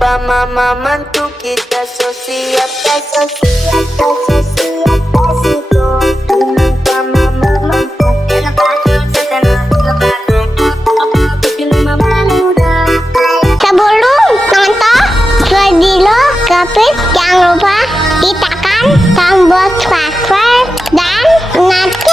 mama mantu kita so siap, so siap, so siap, kasihku. Kenapa mama mantu? Sebelum nonton video Kapit, jangan lupa ditekan tombol subscribe dan nyalakan.